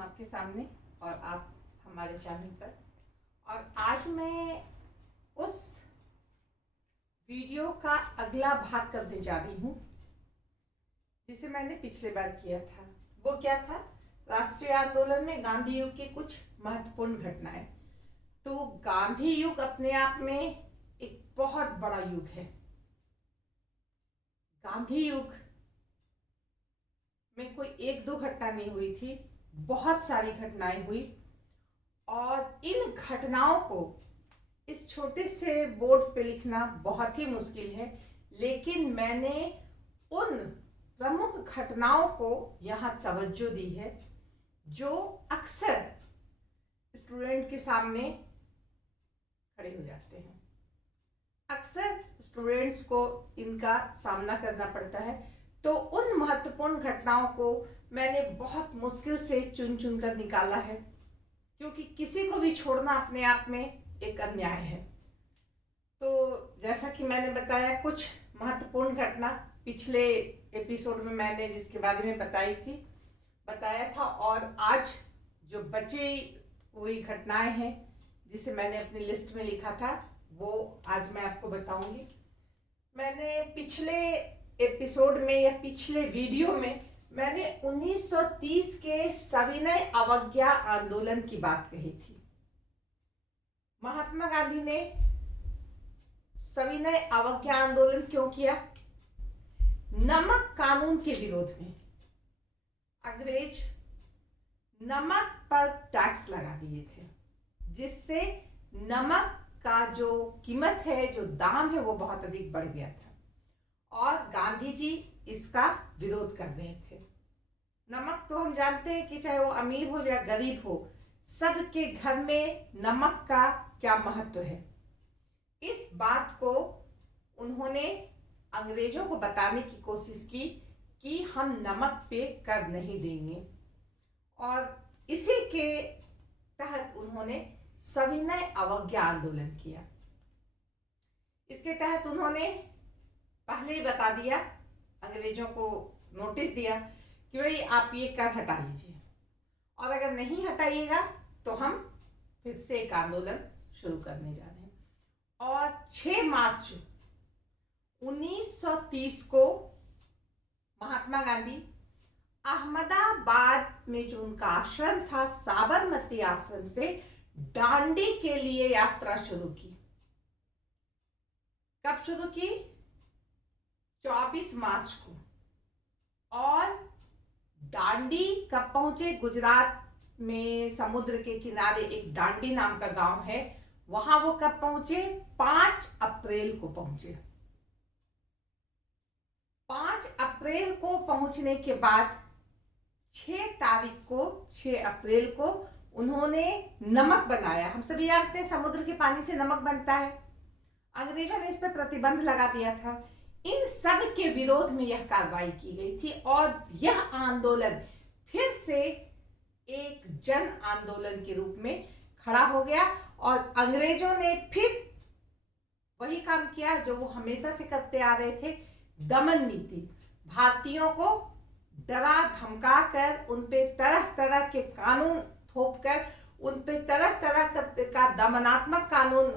आपके सामने और आप हमारे चैनल पर। और आज मैं उस वीडियो का अगला भाग करने जा रही हूँ जिसे मैंने पिछले बार किया था। वो क्या था? राष्ट्रीय आंदोलन में गांधी युग की कुछ महत्वपूर्ण घटनाएं। तो गांधी युग अपने आप में एक बहुत बड़ा युग है। गांधी युग में कोई एक दो घटना नहीं हुई थी, बहुत सारी घटनाएं हुई। और इन घटनाओं को इस छोटे से बोर्ड पे लिखना बहुत ही मुश्किल है, लेकिन मैंने उन प्रमुख घटनाओं को यहाँ तवज्जो दी है जो अक्सर स्टूडेंट के सामने खड़े हो जाते हैं। अक्सर स्टूडेंट्स को इनका सामना करना पड़ता है। तो उन महत्वपूर्ण घटनाओं को मैंने बहुत मुश्किल से चुन चुन कर निकाला है, क्योंकि किसी को भी छोड़ना अपने आप में एक अन्याय है। तो जैसा कि मैंने बताया, कुछ महत्वपूर्ण घटना पिछले एपिसोड में मैंने जिसके बारे में बताया था, और आज जो बची हुई घटनाएं हैं जिसे मैंने अपनी लिस्ट में लिखा था, वो आज मैं आपको बताऊंगी। मैंने पिछले एपिसोड में या पिछले वीडियो में मैंने 1930 के सविनय अवज्ञा आंदोलन की बात कही थी। महात्मा गांधी ने सविनय अवज्ञा आंदोलन क्यों किया? नमक कानून के विरोध में। अंग्रेज नमक पर टैक्स लगा दिए थे, जिससे नमक का जो कीमत है, जो दाम है, वो बहुत अधिक बढ़ गया था। और गांधी जी इसका विरोध कर रहे थे। नमक तो हम जानते हैं कि चाहे वो अमीर हो या गरीब हो, सबके घर में नमक का क्या महत्व है। इस बात को उन्होंने अंग्रेजों को बताने की कोशिश की कि हम नमक पे कर नहीं देंगे, और इसी के तहत उन्होंने सविनय अवज्ञा आंदोलन किया। इसके तहत उन्होंने पहले ही बता दिया, अंग्रेजों को नोटिस दिया कि भाई आप ये कर हटा लीजिए, और अगर नहीं हटाइएगा तो हम फिर से एक आंदोलन शुरू करने जा रहे हैं। और 6 मार्च 1930 को महात्मा गांधी अहमदाबाद में जो उनका आश्रम था, साबरमती आश्रम से दांडी के लिए यात्रा शुरू की। कब शुरू की? 24 मार्च को। और दांडी कब पहुंचे? गुजरात में समुद्र के किनारे एक दांडी नाम का गांव है, वहां वो कब पहुंचे? 5 अप्रैल को पहुंचे। 5 अप्रैल को पहुंचने के बाद 6 अप्रैल को उन्होंने नमक बनाया। हम सभी जानते हैं समुद्र के पानी से नमक बनता है। अंग्रेजों ने इस पर प्रतिबंध लगा दिया था। इन सब के विरोध में यह कार्रवाई की गई थी, और यह आंदोलन फिर से एक जन आंदोलन के रूप में खड़ा हो गया। और अंग्रेजों ने फिर वही काम किया जो वो हमेशा से करते आ रहे थे, दमन नीति। भारतीयों को डरा धमका कर, उन पे तरह तरह के कानून थोप कर, उन पे तरह तरह का दमनात्मक कानून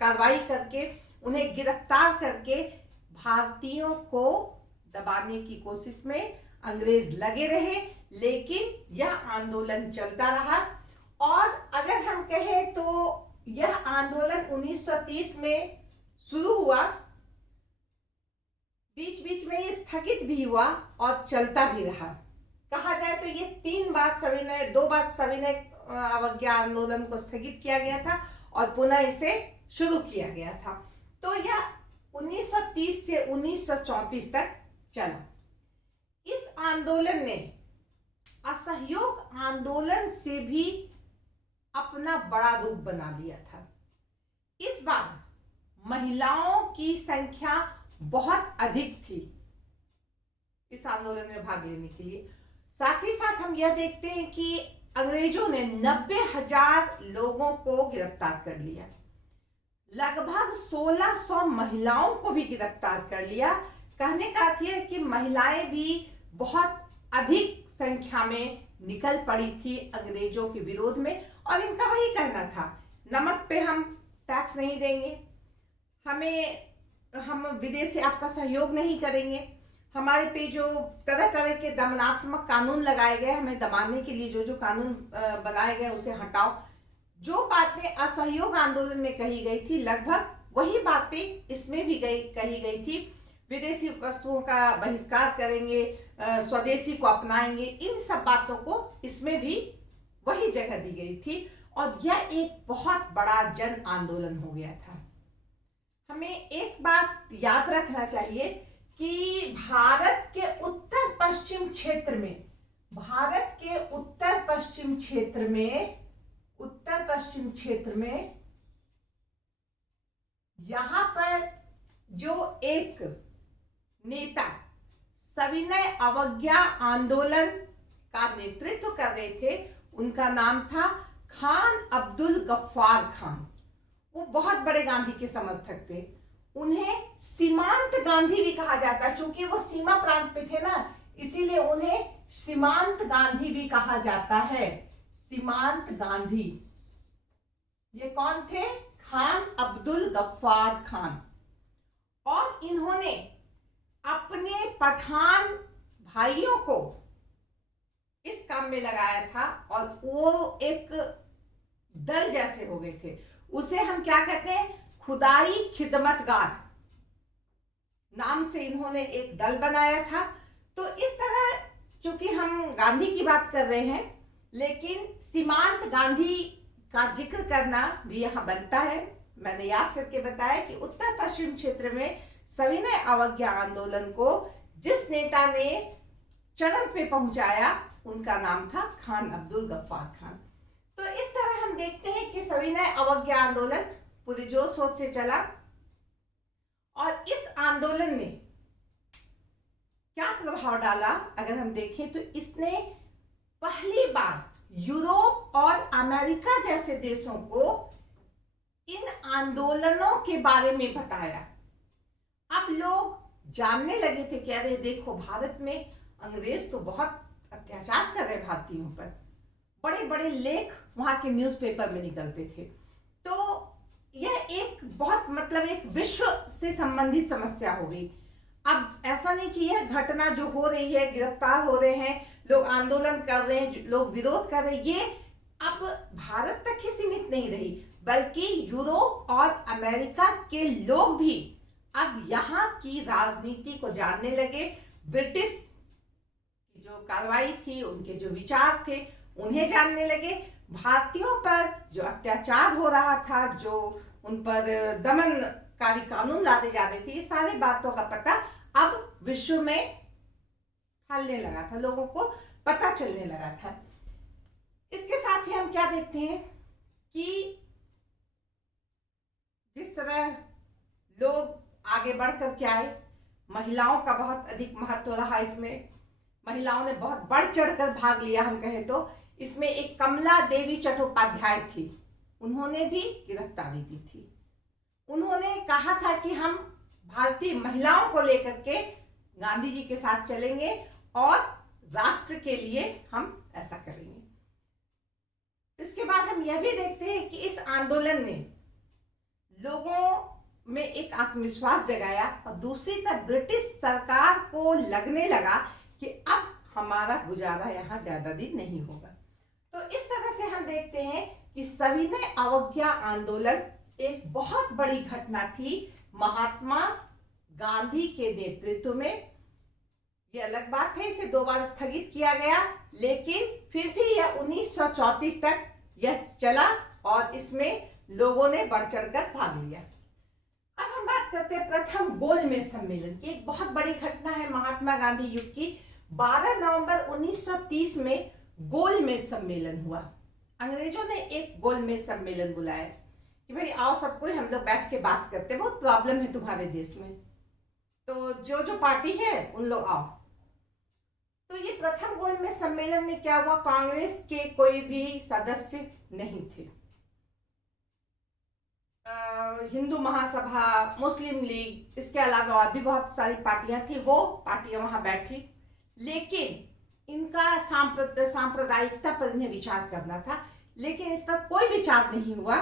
कार्रवाई करके, उन्हें गिरफ्तार करके भारतीयों को दबाने की कोशिश में अंग्रेज लगे रहे। लेकिन यह आंदोलन चलता रहा, और अगर हम कहें तो यह आंदोलन 1930 में शुरू हुआ, बीच बीच में ये स्थगित भी हुआ और चलता भी रहा। कहा जाए तो ये 2 बार सविनय अवज्ञा आंदोलन को स्थगित किया गया था और पुनः इसे शुरू किया गया था। तो यह 1930 से 1934 तक चला। इस आंदोलन ने असहयोग आंदोलन से भी अपना बड़ा रूप बना लिया था। इस बार महिलाओं की संख्या बहुत अधिक थी इस आंदोलन में भाग लेने के लिए। साथ ही साथ हम यह देखते हैं कि अंग्रेजों ने 90,000 लोगों को गिरफ्तार कर लिया, लगभग 1600 महिलाओं को भी गिरफ्तार कर लिया। कहने का अर्थ यह है कि महिलाएं भी बहुत अधिक संख्या में निकल पड़ी थी अंग्रेजों के विरोध में, और इनका वही कहना था, नमक पे हम टैक्स नहीं देंगे, हम विदेश से आपका सहयोग नहीं करेंगे, हमारे पे जो तरह तरह के दमनात्मक कानून लगाए गए, हमें दबाने के लिए जो जो कानून बनाए गए उसे हटाओ। जो बातें असहयोग आंदोलन में कही गई थी, लगभग वही बातें इसमें भी कही गई थी। विदेशी वस्तुओं का बहिष्कार करेंगे, स्वदेशी को अपनाएंगे, इन सब बातों को इसमें भी वही जगह दी गई थी, और यह एक बहुत बड़ा जन आंदोलन हो गया था। हमें एक बात याद रखना चाहिए कि भारत के उत्तर पश्चिम क्षेत्र में, भारत के उत्तर पश्चिम क्षेत्र में यहां पर जो एक नेता सविनय अवज्ञा आंदोलन का नेतृत्व कर रहे थे, उनका नाम था खान अब्दुल गफ्फार खान। वो बहुत बड़े गांधी के समर्थक थे। उन्हें सीमांत गांधी भी कहा जाता है, क्योंकि वो सीमा प्रांत पे थे ना, इसीलिए उन्हें सीमांत गांधी भी कहा जाता है। सीमांत गांधी, ये कौन थे? खान अब्दुल गफ्फार खान। और इन्होंने अपने पठान भाइयों को इस काम में लगाया था, और वो एक दल जैसे हो गए थे। उसे हम क्या कहते हैं? खुदाई खिदमतगार नाम से इन्होंने एक दल बनाया था। तो इस तरह, चूंकि हम गांधी की बात कर रहे हैं, लेकिन सीमांत गांधी का जिक्र करना भी यहाँ बनता है। मैंने याद करके बताया कि उत्तर पश्चिम क्षेत्र में सविनय अवज्ञा आंदोलन को जिस नेता ने चरम पे पहुंचाया, उनका नाम था खान अब्दुल गफ्फार खान। तो इस तरह हम देखते हैं कि सविनय अवज्ञा आंदोलन पूरे जोर शोर से चला, और इस आंदोलन ने क्या प्रभाव डाला अगर हम देखें तो इसने पहली बार यूरोप और अमेरिका जैसे देशों को इन आंदोलनों के बारे में बताया। अब लोग जानने लगे थे कि अरे देखो, भारत में अंग्रेज तो बहुत अत्याचार कर रहे भारतीयों पर। बड़े बड़े लेख वहां के न्यूज़पेपर में निकलते थे। तो यह एक बहुत एक विश्व से संबंधित समस्या हो गई। अब ऐसा नहीं कि यह घटना जो हो रही है, गिरफ्तार हो रहे हैं लोग, आंदोलन कर रहे हैं लोग, विरोध कर रहे हैं, ये अब भारत तक ही सीमित नहीं रही, बल्कि यूरोप और अमेरिका के लोग भी अब यहाँ की राजनीति को जानने लगे। ब्रिटिश की जो कार्रवाई थी, उनके जो विचार थे, उन्हें जानने लगे। भारतीयों पर जो अत्याचार हो रहा था, जो उन पर दमनकारी कानून लादे जा रहे थे, ये सारी बातों का पता अब विश्व में फैलने लगा था, लोगों को पता चलने लगा था। इसके साथ ही हम क्या देखते हैं कि जिस तरह लोग आगे बढ़कर के आए, महिलाओं का बहुत अधिक महत्व रहा इसमें। महिलाओं ने बहुत बढ़ चढ़कर भाग लिया। हम कहें तो इसमें एक कमला देवी चट्टोपाध्याय थी, उन्होंने भी गिरफ्तारी दी थी। उन्होंने कहा था कि हम भारतीय महिलाओं को लेकर के गांधी जी के साथ चलेंगे और राष्ट्र के लिए हम ऐसा करेंगे। इसके बाद हम यह भी देखते हैं कि इस आंदोलन ने लोगों में एक आत्मविश्वास जगाया, और दूसरी तरफ ब्रिटिश सरकार को लगने लगा कि अब हमारा गुजारा यहाँ ज्यादा दिन नहीं होगा। तो इस तरह से हम देखते हैं कि सविनय अवज्ञा आंदोलन एक बहुत बड़ी घटना थी महात्मा गांधी के नेतृत्व में। ये अलग बात है, इसे 2 बार स्थगित किया गया, लेकिन फिर भी यह 1934 तक यह चला और इसमें लोगों ने बढ़ चढ़कर भाग लिया। अब हम बात करते हैं प्रथम गोलमेज सम्मेलन की। एक बहुत बड़ी घटना है महात्मा गांधी युग की। 12 नवंबर 1930 में गोलमेज सम्मेलन हुआ। अंग्रेजों ने एक गोलमेज सम्मेलन बुलाया कि भाई आओ सबको, हम लोग बैठ के बात करते हैं, बहुत प्रॉब्लम है तुम्हारे देश में, तो जो जो पार्टी है उन लोग आओ। तो ये प्रथम गोलमेज सम्मेलन में क्या हुआ, कांग्रेस के कोई भी सदस्य नहीं थे। हिंदू महासभा, मुस्लिम लीग, इसके अलावा और भी बहुत सारी पार्टियां थी, वो पार्टियां वहां बैठी। लेकिन इनका सांप्रदायिकता पर इन्हें विचार करना था, लेकिन इस पर कोई विचार नहीं हुआ।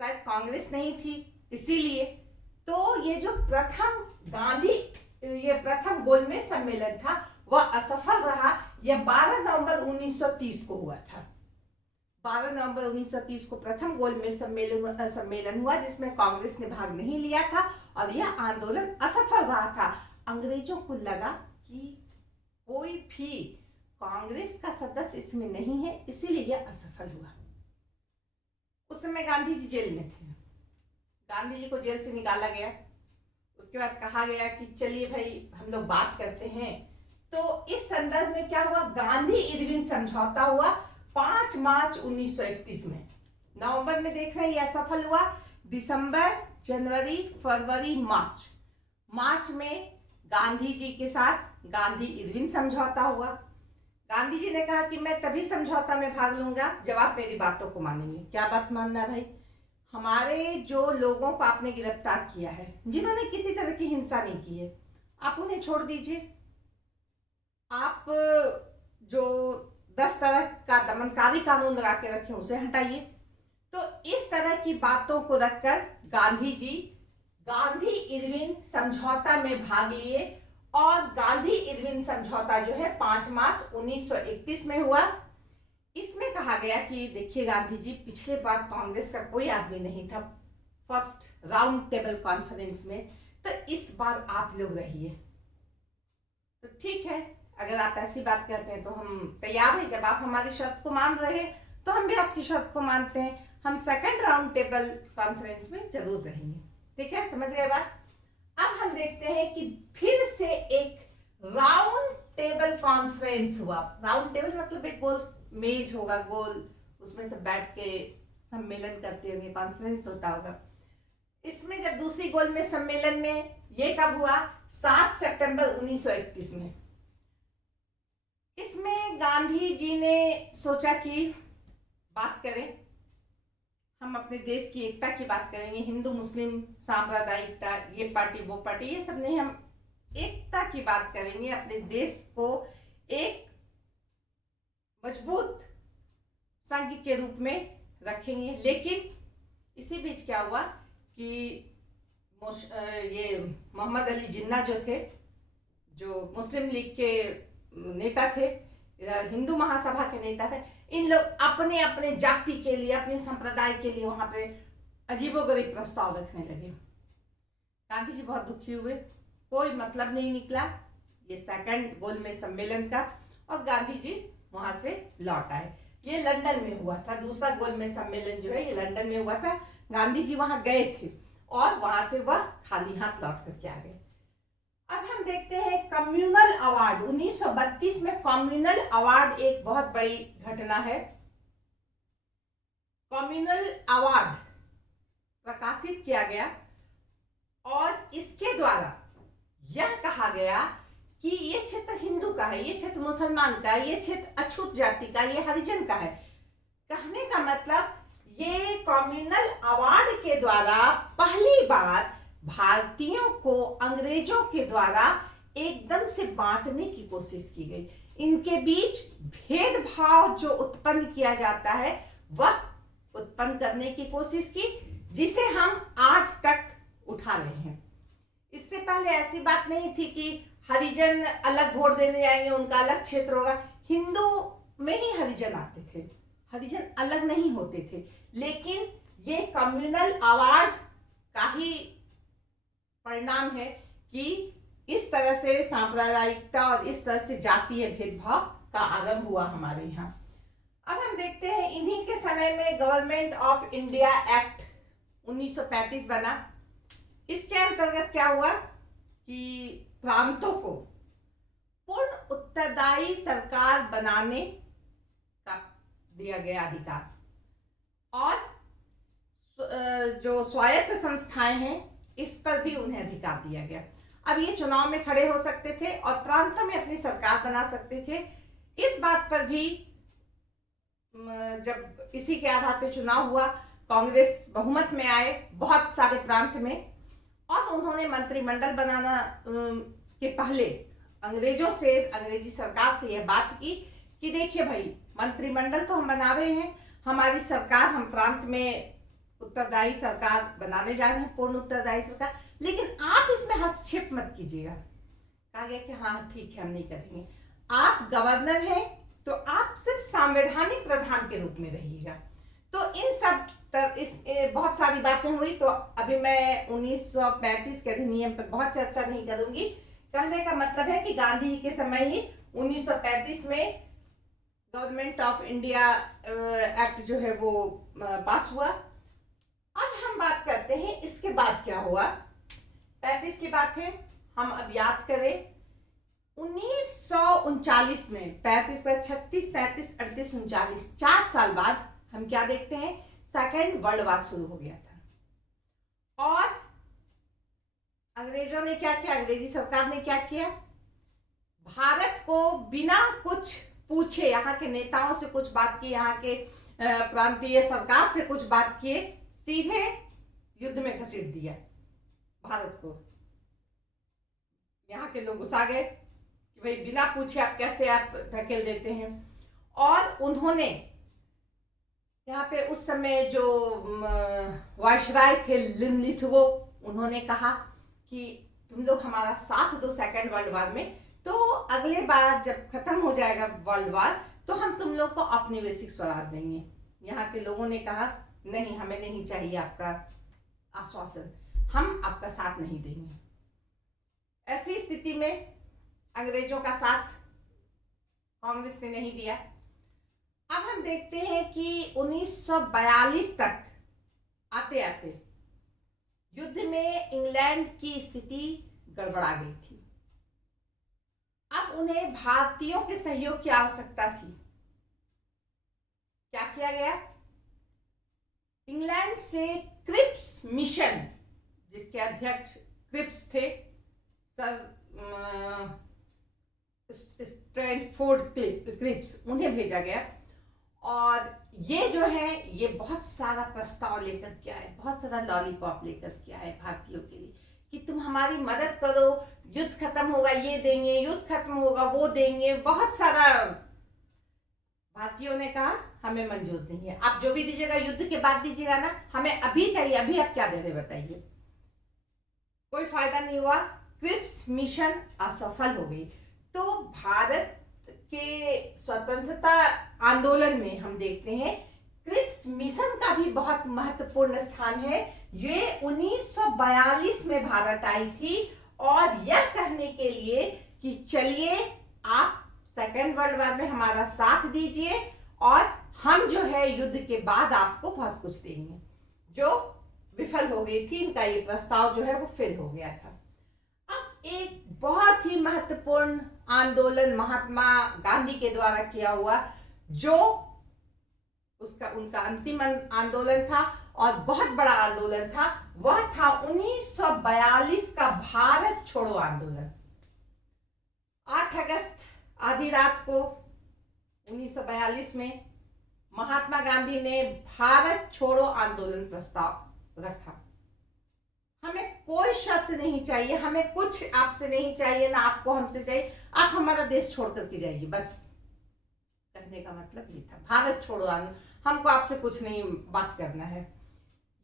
शायद कांग्रेस नहीं थी इसीलिए। तो ये जो प्रथम गोलमेज सम्मेलन था वह असफल रहा। यह 12 नवंबर 1930 को हुआ था। 12 नवंबर 1930 को प्रथम गोलमेज सम्मेलन हुआ, जिसमें कांग्रेस ने भाग नहीं लिया था और यह आंदोलन असफल रहा था। अंग्रेजों को लगा कि कोई भी कांग्रेस का सदस्य इसमें नहीं है, इसीलिए यह असफल हुआ। उस समय गांधी जी जेल में थे। गांधी जी को जेल से निकाला गया। उसके बाद कहा गया कि चलिए भाई हम लोग बात करते हैं। तो इस संदर्भ में क्या हुआ, गांधी इरविन समझौता हुआ 5 मार्च 1931 में। नवंबर में देख रहे हैं यह असफल हुआ। दिसंबर, जनवरी, फरवरी, मार्च में गांधी जी के साथ गांधी इरविन समझौता हुआ। गांधी जी ने कहा कि मैं तभी समझौता में भाग लूंगा जब आप मेरी बातों को मानेंगे। क्या बात मानना है भाई? हमारे जो लोगों को आपने गिरफ्तार किया है, जिन्होंने किसी तरह की हिंसा नहीं की है, आप उन्हें छोड़ दीजिए। आप जो 10 तरह का दमनकारी कानून लगा के रखे उसे हटाइए। तो इस तरह की बातों को रखकर गांधी जी गांधी इरविन समझौता में भाग लिए और गांधी इरविन समझौता जो है 5 मार्च 1931 में हुआ। इसमें कहा गया कि देखिए गांधी जी, पिछले बार कांग्रेस का कोई आदमी नहीं था फर्स्ट राउंड टेबल कॉन्फ्रेंस में, तो इस बार आप लोग रहिए। तो ठीक है, अगर आप ऐसी बात कहते हैं तो हम तैयार हैं। जब आप हमारी शर्त को मान रहे हैं तो हम भी आपकी शर्त को मानते हैं। हम सेकंड राउंड टेबल कॉन्फ्रेंस में जरूर रहेंगे। ठीक है, समझ गए बात? अब हम देखते हैं कि फिर से एक राउंड टेबल कॉन्फ्रेंस हुआ। राउंड टेबल मतलब एक गोल मेज होगा, गोल, उसमें सब बैठ के सम्मेलन करते होंगे, कॉन्फ्रेंस होता होगा। इसमें जब दूसरी गोल में सम्मेलन में ये कब हुआ? 7 सितंबर 1931 में। इसमें गांधी जी ने सोचा कि बात करें, हम अपने देश की एकता की बात करेंगे। हिंदू मुस्लिम सांप्रदायिकता, ये पार्टी वो पार्टी, ये सब नहीं, हम एकता की बात करेंगे। अपने देश को एक मजबूत संघ के रूप में रखेंगे। लेकिन इसी बीच क्या हुआ कि ये मोहम्मद अली जिन्ना जो थे, जो मुस्लिम लीग के नेता थे, हिंदू महासभा के नेता थे, इन लोग अपने अपने जाति के लिए, अपने संप्रदाय के लिए वहां पे अजीबोगरीब प्रस्ताव रखने लगे। गांधी जी बहुत दुखी हुए, कोई मतलब नहीं निकला ये सेकंड गोलमेज सम्मेलन का, और गांधी जी वहां से लौट आए। ये लंदन में हुआ था। दूसरा गोलमेज सम्मेलन जो है ये लंदन में हुआ था। गांधी जी वहां गए थे और वहां से वह खाली हाथ लौट करके आ गए। अब हम देखते हैं कम्युनल अवार्ड। 1932 में कम्युनल अवार्ड एक बहुत बड़ी घटना है। कम्युनल अवार्ड प्रकाशित किया गया और इसके द्वारा यह कहा गया कि ये क्षेत्र हिंदू का है, ये क्षेत्र मुसलमान का है, ये क्षेत्र अछूत जाति का, ये हरिजन का है। कहने का मतलब ये कम्युनल अवार्ड के द्वारा पहली बार भारतीयों को अंग्रेजों के द्वारा एकदम से बांटने की कोशिश की गई। इनके बीच भेदभाव जो उत्पन्न किया जाता है वह उत्पन्न करने की कोशिश की, जिसे हम आज तक उठा रहे हैं। इससे पहले ऐसी बात नहीं थी कि हरिजन अलग वोट देने जाएंगे, उनका अलग क्षेत्र होगा। हिंदू में ही हरिजन आते थे, हरिजन अलग नहीं होते थे। लेकिन ये कम्युनल अवार्ड का ही परिणाम है कि इस तरह से सांप्रदायिकता और इस तरह से जातीय भेदभाव का आरंभ हुआ हमारे यहाँ। अब हम देखते हैं इन्हीं के समय में गवर्नमेंट ऑफ इंडिया एक्ट 1935 बना। इसके अंतर्गत क्या हुआ कि प्रांतों को पूर्ण उत्तरदायी सरकार बनाने का दिया गया अधिकार, और जो स्वायत्त संस्थाएं हैं इस पर भी उन्हें अधिकार दिया गया। अब ये चुनाव में खड़े हो सकते थे और प्रांतों में अपनी सरकार बना सकते थे। इस बात पर भी जब इसी के आधार पर चुनाव हुआ, कांग्रेस बहुमत में आए बहुत सारे प्रांत में, और उन्होंने मंत्रिमंडल बनाना के पहले अंग्रेजों से, अंग्रेजी सरकार से यह बात की कि देखिए भाई, मंत्रिमंडल तो हम बना रहे हैं, हमारी सरकार, हम प्रांत में उत्तरदायी सरकार बनाने जा रहे हैं, पूर्ण उत्तरदायी सरकार, लेकिन आप इसमें हस्तक्षेप मत कीजिएगा। कहा गया कि हाँ ठीक है, हम नहीं करेंगे। आप गवर्नर हैं तो आप सिर्फ संवैधानिक प्रधान के रूप में रहिएगा। तो इन सब बहुत सारी बातें हुई। तो अभी मैं 1935 के अधिनियम पर बहुत चर्चा नहीं करूंगी। कहने का मतलब है कि गांधी के समय ही 1935 में गवर्नमेंट ऑफ इंडिया एक्ट जो है वो पास हुआ। अब हम बात करते हैं इसके बाद क्या हुआ। 35 की बात है, हम अब याद करें 1939 में, 35 पर 36, 37, 38, 39, 4 साल बाद हम क्या देखते हैं, सेकेंड वर्ल्ड वॉर शुरू हो गया था। और अंग्रेजों ने क्या किया, अंग्रेजी सरकार ने क्या किया, भारत को बिना कुछ पूछे, यहाँ के नेताओं से कुछ बात की, यहाँ के प्रांतीय सरकार से कुछ बात किए, सीधे युद्ध में घसीट दिया भारत को। यहाँ के लोग गुस्सा गए कि भाई बिना पूछे आप कैसे आप धकेल देते हैं। और उन्होंने यहाँ पे उस समय जो वायसराय थे लिथगो, उन्होंने कहा कि तुम लोग हमारा साथ दो सेकेंड वर्ल्ड वॉर में, तो अगले बार जब खत्म हो जाएगा वर्ल्ड वॉर तो हम तुम लोग को औपनिवेशिक स्वराज देंगे। यहाँ के लोगों ने कहा नहीं, हमें नहीं चाहिए आपका आश्वासन, हम आपका साथ नहीं देंगे। ऐसी स्थिति में अंग्रेजों का साथ कांग्रेस ने नहीं दिया। अब हम देखते हैं कि 1942 तक आते आते युद्ध में इंग्लैंड की स्थिति गड़बड़ा गई थी। अब उन्हें भारतीयों के सहयोग की आवश्यकता थी। क्या किया गया, इंग्लैंड से क्रिप्स मिशन, जिसके अध्यक्ष क्रिप्स थे, सर स्ट्रैनफोर्ड क्रिप्स, उन्हें भेजा गया। और ये जो है ये बहुत सारा प्रस्ताव लेकर के आए, बहुत सारा लॉलीपॉप लेकर के आए भारतीयों के लिए कि तुम हमारी मदद करो, युद्ध खत्म होगा ये देंगे, युद्ध खत्म होगा वो देंगे। बहुत सारा भारतीयों ने कहा हमें मंजूर नहीं है, आप जो भी दीजिएगा युद्ध के बाद दीजिएगा ना, हमें अभी चाहिए, अभी आप क्या दे रहे बताइए। कोई फायदा नहीं हुआ, क्रिप्स मिशन असफल हो गई। तो भारत के स्वतंत्रता आंदोलन में हम देखते हैं क्रिप्स मिशन का भी बहुत महत्वपूर्ण स्थान है। ये 1942 में भारत आई थी और यह कहने के लिए कि चलिए आप सेकेंड वर्ल्ड वॉर में हमारा साथ दीजिए और हम जो है युद्ध के बाद आपको बहुत कुछ देंगे, जो विफल हो गई थी। इनका ये प्रस्ताव जो है वो फेल हो गया था। अब एक बहुत ही महत्वपूर्ण आंदोलन महात्मा गांधी के द्वारा किया हुआ, जो उनका अंतिम आंदोलन था और बहुत बड़ा आंदोलन था, वह था 1942 का भारत छोड़ो आंदोलन। 8 अगस्त आधी रात को 1942 में महात्मा गांधी ने भारत छोड़ो आंदोलन प्रस्ताव रखा। हमें कोई शर्त नहीं चाहिए, हमें कुछ आपसे नहीं चाहिए, ना आपको हमसे चाहिए, आप हमारा देश छोड़ करके जाइए, बस कहने का मतलब ये था, भारत छोड़ो आंदोलन, हमको आपसे कुछ नहीं बात करना है।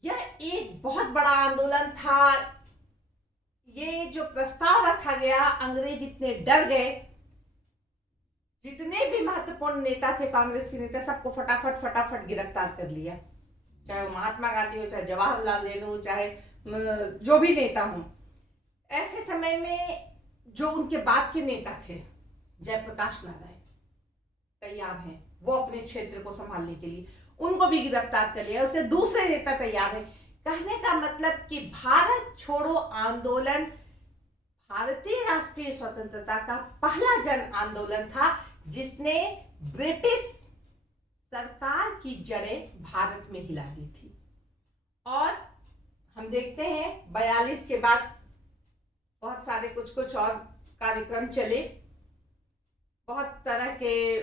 यह एक बहुत बड़ा आंदोलन था। ये जो प्रस्ताव रखा गया, अंग्रेज इतने डर गए, जितने भी महत्वपूर्ण नेता थे कांग्रेस के नेता, सबको फटाफट गिरफ्तार कर लिया, चाहे महात्मा गांधी हो, चाहे जवाहरलाल नेहरू, चाहे जो भी नेता हो। ऐसे समय में जो उनके बाद के नेता थे, जयप्रकाश नारायण तैयार हैं वो अपने क्षेत्र को संभालने के लिए, उनको भी गिरफ्तार कर लिया। उसके दूसरे नेता तैयार हैं। कहने का मतलब कि भारत छोड़ो आंदोलन भारतीय राष्ट्रीय स्वतंत्रता का पहला जन आंदोलन था, जिसने ब्रिटिश सरकार की जड़ें भारत में हिला दी थी। और हम देखते हैं 42 के बाद बहुत सारे कुछ और कार्यक्रम चले, बहुत तरह के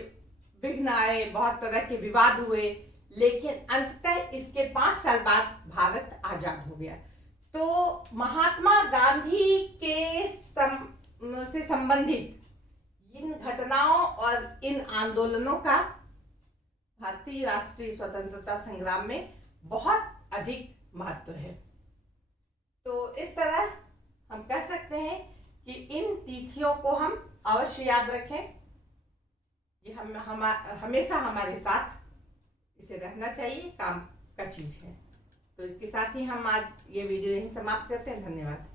विघ्न आए, बहुत तरह के विवाद हुए, लेकिन अंततः इसके 5 साल बाद भारत आजाद हो गया। तो महात्मा गांधी के से संबंधित इन घटनाओं और इन आंदोलनों का भारतीय राष्ट्रीय स्वतंत्रता संग्राम में बहुत अधिक महत्व है। तो इस तरह हम कह सकते हैं कि इन तिथियों को हम अवश्य याद रखें। ये हमेशा हमारे साथ इसे रहना चाहिए, काम का चीज है। तो इसके साथ ही हम आज ये वीडियो यहीं समाप्त करते हैं। धन्यवाद।